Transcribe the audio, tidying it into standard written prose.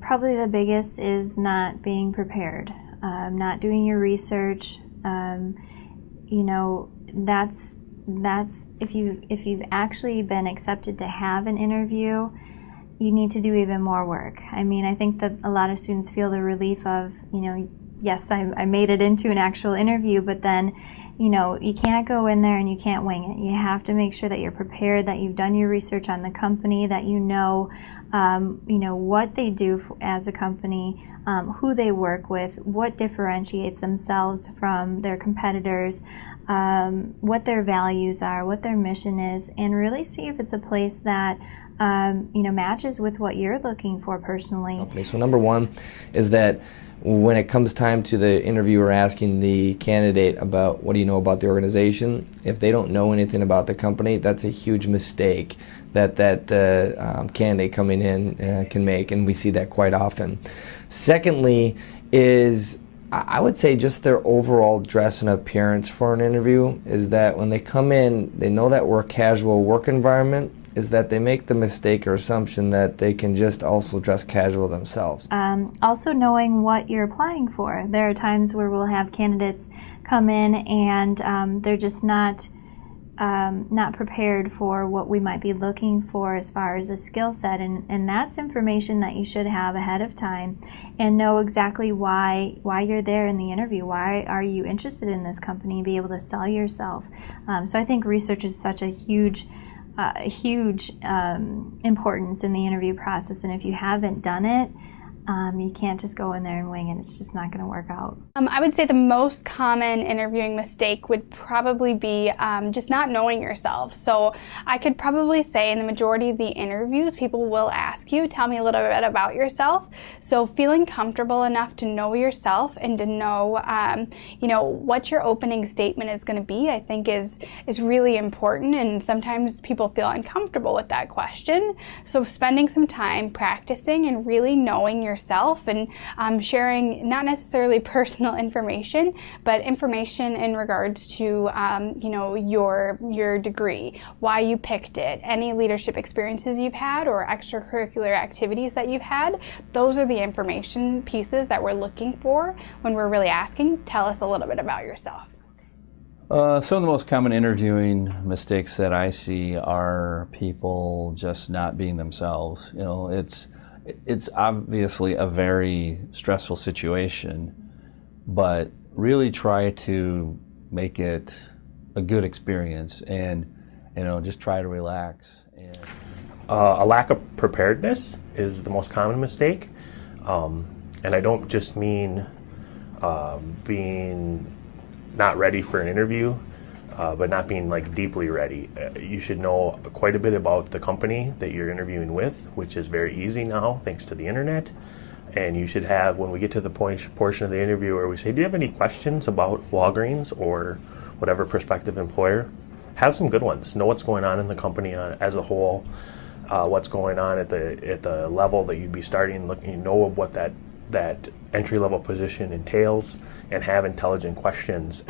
Probably the biggest is not being prepared, not doing your research. You know, that's if you've actually been accepted to have an interview, you need to do even more work. I mean, I think that a lot of students feel the relief of, you know, yes, I made it into an actual interview, but then, you know, you can't go in there and you can't wing it. You have to make sure that you're prepared, that you've done your research on the company, that you know what they do as a company, who they work with, what differentiates themselves from their competitors, what their values are, what their mission is, and really see if it's a place that matches with what you're looking for personally. Okay, so number one is that when it comes time to the interviewer asking the candidate about what do you know about the organization, if they don't know anything about the company, that's a huge mistake that candidate coming in can make, and we see that quite often. Secondly is, I would say, just their overall dress and appearance for an interview, is that when they come in, they know that we're a casual work environment, is that they make the mistake or assumption that they can just also dress casual themselves. Also knowing what you're applying for. There are times where we'll have candidates come in and they're just not prepared for what we might be looking for as far as a skill set, and that's information that you should have ahead of time and know exactly why you're there in the interview. Why are you interested in this company? Be able to sell yourself. So I think research is such a huge importance in the interview process, and if you haven't done it, you can't just go in there and wing it. It's just not going to work out. I would say the most common interviewing mistake would probably be just not knowing yourself. So I could probably say in the majority of the interviews, people will ask you, tell me a little bit about yourself. So feeling comfortable enough to know yourself and to know, what your opening statement is going to be, I think is really important. And sometimes people feel uncomfortable with that question. So spending some time practicing and really knowing yourself and sharing not necessarily personal information, but information in regards to your degree, why you picked it, any leadership experiences you've had or extracurricular activities that you've had. Those are the information pieces that we're looking for when we're really asking, tell us a little bit about yourself. Some of the most common interviewing mistakes that I see are people just not being themselves. You know, it's obviously a very stressful situation, but really try to make it a good experience and, just try to relax. And a lack of preparedness is the most common mistake. And I don't just mean being not ready for an interview, but not being deeply ready. You should know quite a bit about the company that you're interviewing with, which is very easy now thanks to the internet. And you should have, when we get to the portion of the interview where we say, do you have any questions about Walgreens or whatever prospective employer? Have some good ones. Know what's going on in the company as a whole, what's going on at the level that you'd be starting, know what that entry-level position entails, and have intelligent questions.